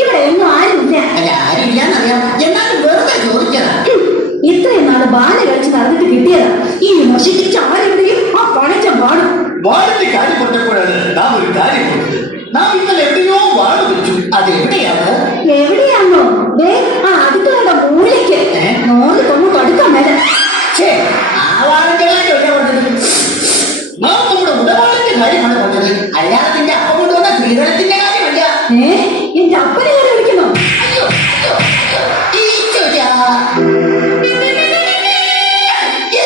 ഇവിടെ ഒന്നും ആരുമില്ല. ആരുമില്ലെന്നറിയാം, എന്നാലും വെറുതെ ചോദിച്ചതാ. ഇത്രയും നാള് ബാല കളിച്ച് നടന്നിട്ട് കിട്ടിയതാ. ഈ നശിച്ച ആരെവിടെയും ആ പണച്ച പാടും. വാടിന്റെ കാര്യം പറഞ്ഞപ്പോഴാണ് നാം ഒരു കാര്യം കൊടുത്തത്. നാം ഇന്നലെ എവിടെയോ വാട് വെച്ചു. അത് എവിടെയാണ്? എവിടെയാണോ? അടുക്കളയുടെ മൂലയ്ക്ക്. നോന്ന് തൊണ്ണു കടുക്കാൻ മേല. ആ വാടിന്റെ കാര്യമല്ല പറഞ്ഞത്. നാം നമ്മുടെ ഉടവാളിന്റെ കാര്യമാണ് പറഞ്ഞത്. അല്ലാതെ നിന്റെ അപ്പം കൊണ്ടുവന്ന ശ്രീധരത്തിന്റെ കാര്യമല്ല. എന്റെ അപ്പനെ കാര്യം വിളിക്കുന്നു. അയ്യോ അയ്യോ അയ്യോ, ഈശ്വരാ.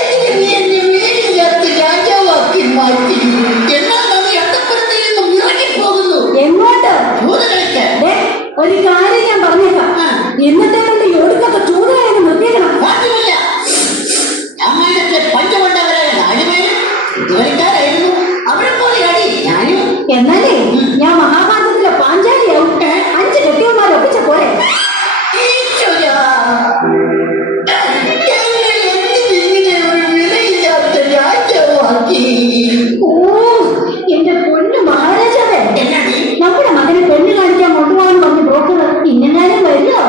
എന്തിന് നീ എന്നെ വീടില്ലാത്ത രാജാവാക്കി മാറ്റി? എന്നാൽ നാം അന്തപ്പുരത്തിൽ നിന്നും ഇറങ്ങിപ്പോകുന്നു. എങ്ങോട്ട്? ചൂത് കളിക്കാൻ. ഒരു കാര്യം ഞാൻ പറഞ്ഞേക്കാം. ഇന്നത്തെ കൊണ്ട് ഒടുക്കത്തെ ചൂതായെന്ന് നിർത്തിയേക്കണം. സാധ്യമല്ല. രാമായണത്തിലെ പഞ്ചമണ്ഡവരായ 4 പേരും ഇതുവരെക്കാരായിരുന്നു. അവിടെ പോലെ അടി ഞാനും. എന്നാലേ ഞാൻ മഹാഭാരതത്തിലെ പാഞ്ചാലിയാവും. 5 കെട്ടിയന്മാരെ ഒപ്പിച്ച പോലെ. എന്റെ പൊന്നു മഹാരാജാവേ, നമ്മുടെ മകനെ പെണ്ണ് കാണിക്കാൻ കൊണ്ടുപോകാൻ പറഞ്ഞ് ബ്രോക്കർ ഇന്നെങ്ങാനും വരില്ലോ?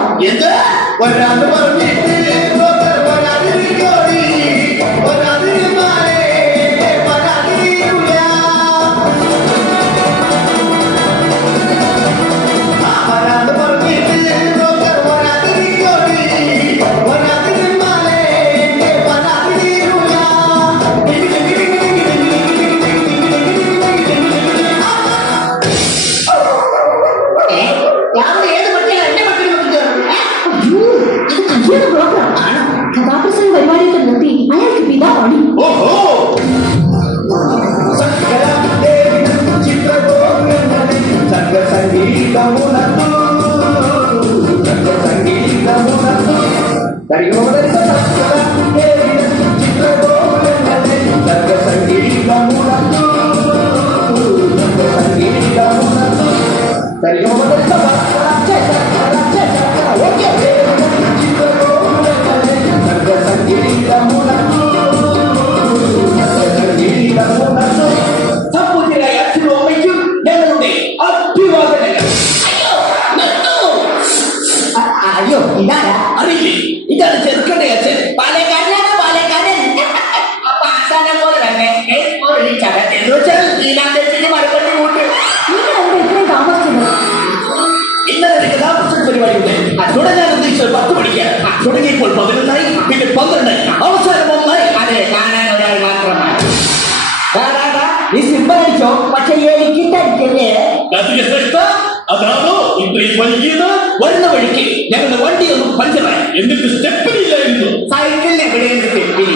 കഥാപ്രസംഗ പരിപാടിയൊക്കെ നിർത്തി അയാൾക്ക് പിതാ പണി. അയ്യോ, ഇതാരാ? അറിയില്ലേ? ഇതാണ് ചെറുക്കന്റെ അച്ഛൻ. പാലക്കാരനാണ്, പാലക്കാരൻ. അപ്പൊ ആസാനം പോലെ തന്നെ മറുപടി കൂട്ട്. ഇത്രയും താമസിച്ചത് ഇന്നലെ ഒരു കഥാപ്രസംഗ പരിപാടി ഉണ്ട്. തുടങ്ങാൻ ഉദ്ദേശിച്ചത് 10 മണിക്കാണ്. തുടങ്ങിയപ്പോൾ 11 പിന്നെ 12 അവസാനം 1. അതെ, കാണാൻ ഒരാൾ മാത്രമാണ്. ഈ സിനിമ കഴിച്ചോ? പക്ഷെ എനിക്ക് തരിക്കല്ലേ? അതാണോ ഇത്രയും വൈകിയത്? വരുന്ന വഴിക്ക് ഞങ്ങളുടെ വണ്ടിയൊന്നും പഞ്ചറായി. എന്നിട്ട് സ്റ്റെപ്പിനില്ലായിരുന്നു. സൈക്കിളിൽ എവിടെയാണ് സ്റ്റെപ്പിനി?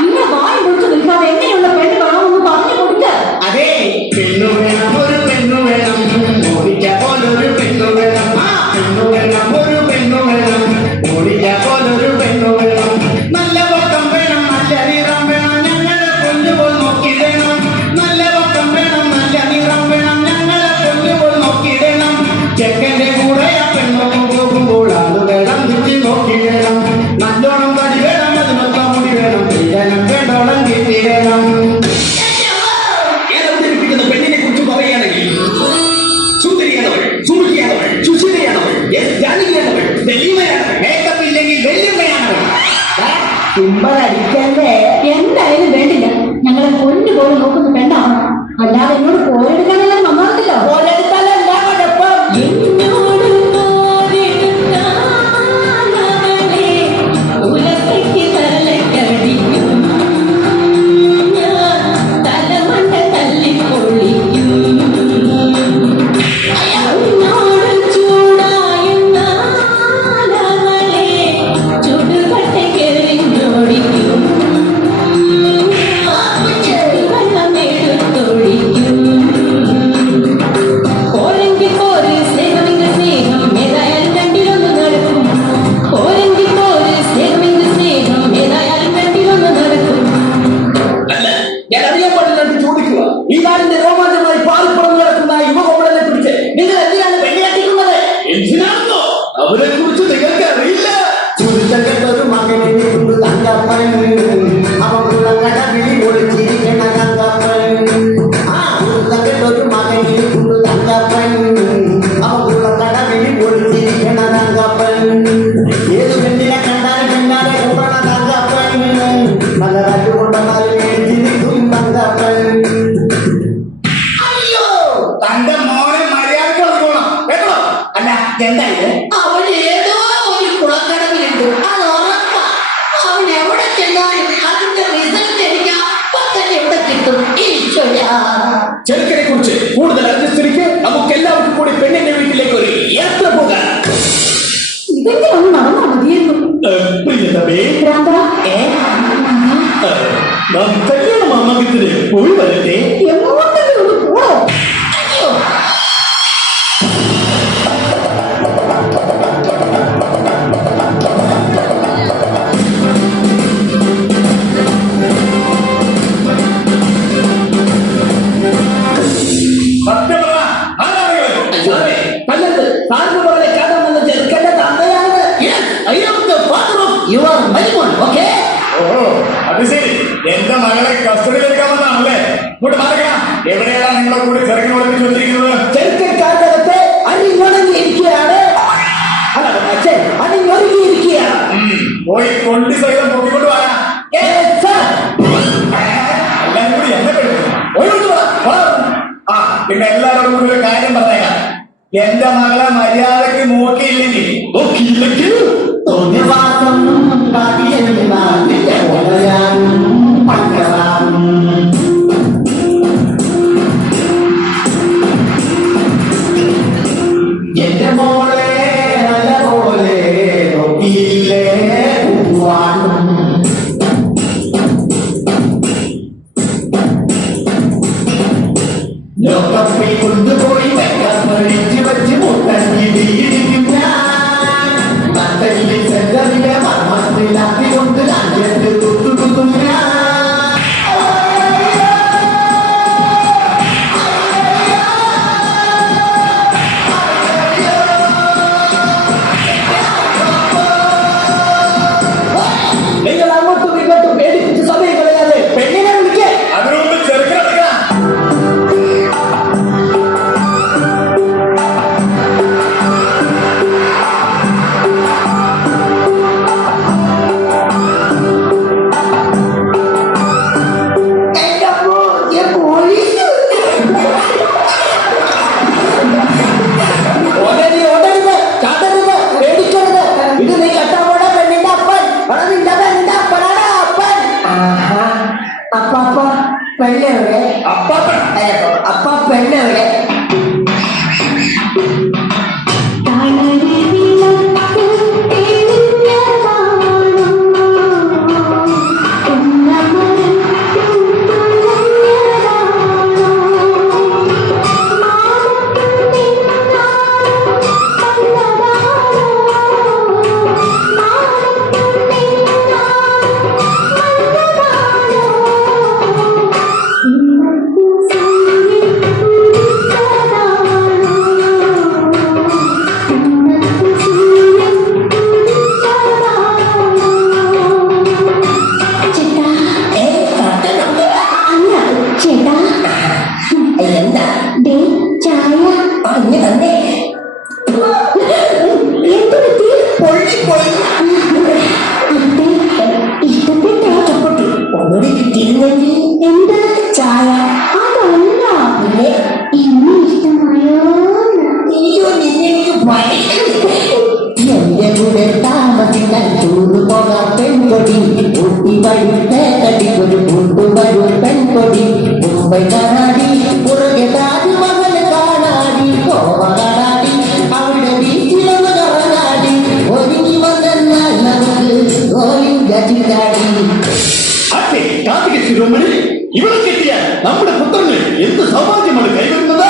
നിങ്ങൾ വായി പൊളിച്ചു നിൽക്കാതെ എങ്ങനെയുള്ള പെണ്ണ് വേണമെന്ന് പറഞ്ഞു കൊടുക്ക. അതെ, പെണ്ണു വേണം, ഒരു പെണ്ണു വേണം. ഓടിക്ക പോലൊരു പെണ്ണു വേണം. പെണ്ണു വേണം, ഒരു പെണ്ണു വേണം. ഓടിക്ക പോലൊരു പെണ്ണു വേണം. നല്ല വട്ടം വേണം, നല്ല നിറം വേണം. ഞങ്ങളെ കൊണ്ടുപോൽ നോക്കിയിടണം. നല്ല വട്ടം വേണം, നല്ല നിറം വേണം. ഞങ്ങളെ കൊണ്ടുപോൽ നോക്കിയിടണം. ചെക്കന്റെ കൂടെ ആ പെണ്ണൊക്കെ പോകുമ്പോൾ ആളുകളെ തിരിച്ച് നോക്കിയിടണം. നല്ലോണം തടി വേണം, അതിനൊക്കെ മുടി വേണം. തീരണം വേണ്ടോളം കിട്ടിയിടണം. പെണ്ണിനെ കുറിച്ച് പറയുകയാണെങ്കിൽ സുന്ദരിയാണവൾ, സുമുഖിയാണവൾ, സുശീലയാണവൾ, ജാനകിയാണവൾ, ദലീമയാണവൾ. മേക്കപ്പ് ഇല്ലെങ്കിൽ വെല്ലുമ്മയാണവൾ. തുമ്പടിക്കല്ലേ? എന്തായാലും വേണ്ടില്ല. ഞങ്ങളെ കൊണ്ടുപോലെ നോക്കുന്ന പെണ്ണാണ്. അല്ലാതെ എന്നോട് പോരെടുക്കാനെല്ലാം നന്നാകത്തില്ലോ. പോരെടുത്താലല്ല കുഴപ്പം. ചുടുകട്ട തമ്പി ഭ്രാന്താ? നാം കല്യാണ മാമാങ്കത്തിന് പോയി വരട്ടെ. എങ്ങോട്ടെങ്കിലും ഒന്ന് പോണോ? അത് ശരി, എന്റെ മകളെ കസ്റ്റഡിയിലെടുക്കാമെന്നാണല്ലേ? ഇങ്ങോട്ട് മാറുക. എവിടെയാണ് നിങ്ങളെ കൂടി ചെറുക്കൻ ഒളിപ്പിച്ചു വെച്ചിരിക്കുന്നത്? ചെറുക്കക്കാരുടെ അണിഞ്ഞൊടുങ്ങിയിരിക്കുകയാണ്. അണിഞ്ഞൊരുങ്ങിയിരിക്കുകയാണ്. പോയി കൊണ്ട് സഹിതം പൊക്കിക്കൊണ്ട് വരാം. എല്ലാരും കൂടി എന്നെ പെടുത്തുന്നു. ആ പിന്നെ എല്ലാവരോടും കൂടി ഒരു കാര്യം പറഞ്ഞേക്കാം. എന്റെ മകളെ മര്യാദക്ക് നോക്കിയില്ലെങ്കിൽ തോന്നിവാസം എന്റെ മോളെ നല്ല പോലെ നോക്കിയില്ലേ ലോകത്തിൽ കൊണ്ടുപോയി വെച്ച് വെച്ച് മുട്ടങ്ങിയിരിക്കും ഞാൻ നട്ടലിൽ സെന്ററിലെ മർമ്മത്തിലാക്കി കൊണ്ട് രാജ്യത്ത് തുട്ടുകുത്തും ഞാൻ. നിങ്ങൾ അങ്ങോട്ടും ഇങ്ങോട്ടും പേടിപ്പിച്ച് സമയം കളയാതെ പെണ്ണിനെ വിളിക്കേ. അതിനൊന്ന് ചെറുക്കനെടുക്കാം. പെണ്ണെവിടെ? അപ്പ പെണ്ണെവിടെ? ഒന്നുകൂടി കിട്ടിയിരുന്നെങ്കിൽ എന്ത് ചായ? അതല്ല, ഇന്ന് ഇഷ്ടമായോ? അയ്യോ നിന്നെനിക്ക് എന്റെ കൂടെ താമസിക്കാൻ ചൂട് പോകാൻ പെൺകൊടി ഊട്ടി വഴുത്തെ തടിക്കൊരു കൂട്ടുവരും പെൺകൊടി മുംബൈ കാണാടി പുറകെ താജ്മഹൽ കാണാടി ഗോവ കാണാടി അവിടെ ബീച്ചിലൊന്ന് കറങ്ങാടി ഒരുങ്ങി വന്നാൽ നമുക്ക് ഗോലിയും ഗജിക്കാടി. കാർത്തിക ശിരോമണി, ഇവിടെ കിട്ടിയാൽ നമ്മുടെ പുത്രന് എന്ത് സൗഭാഗ്യമാണ് കൈവരുന്നത്?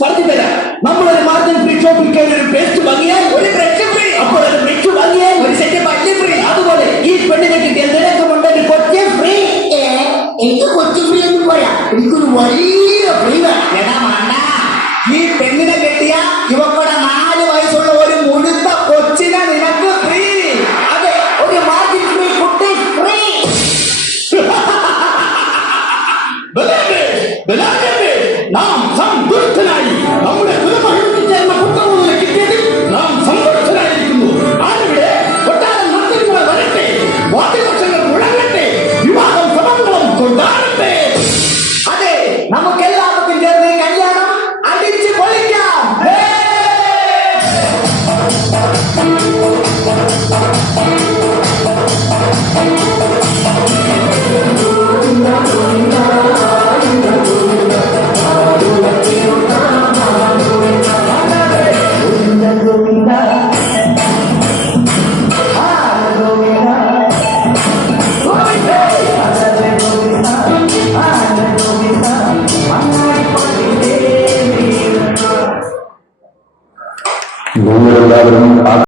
പറഞ്ഞു തരാം. നമ്മളൊരു മാർജിൻ ഫ്രീ ഷോപ്പിൽ കയറി ഒരു പേസ്റ്റ് വാങ്ങിയാൽ ഒരു ബ്രഷ് ഫ്രീ, അപ്പോൾ ഒരു ബ്രഷ് വാങ്ങിയാൽ ഒരു സെറ്റ് പല്ല് ഫ്രീ. അതുപോലെ ഈ പെണ്ണിനെ കിട്ടിയ നിനക്കുമുണ്ട് ഒരു കൊച്ചു ഫ്രീ. എനിക്ക് കൊച്ചു ഫ്രീ ഒന്നും പോരാ, എനിക്കൊരു വലിയ ഫ്രീ വേണം. ഈ പെണ്ണിനെ കെട്ടിയ ഇവക്കൂടെ 4 വയസ്സുള്ള ഒരു മുഴുത്ത കൊച്ചിനെ നിനക്ക് ഫ്രീ. അതെ, ഒരു മാർജിൻ ഫ്രീ കുട്ടി ഫ്രീ. നാം സന്തുഷ്ടനായി നമ്മുടെ കുലമഹിമയ്ക്ക് ചേർന്ന പുത്രനെ കിട്ടിയതിൽ നാം സന്തോഷനായിരിക്കുന്നു. ആരുടെ കൊട്ടാരം മന്ത്രിമാർ വരട്ടെ, വാദ്യപക്ഷങ്ങൾ മുഴങ്ങട്ടെ, വിവാഹം സമന്തം കൊണ്ടാടട്ടെ. അതെ, നമുക്കെല്ലാവർക്കും ചേർന്ന് കല്യാണം അടിച്ച് പൊളിക്കാം. എല്ലാവരും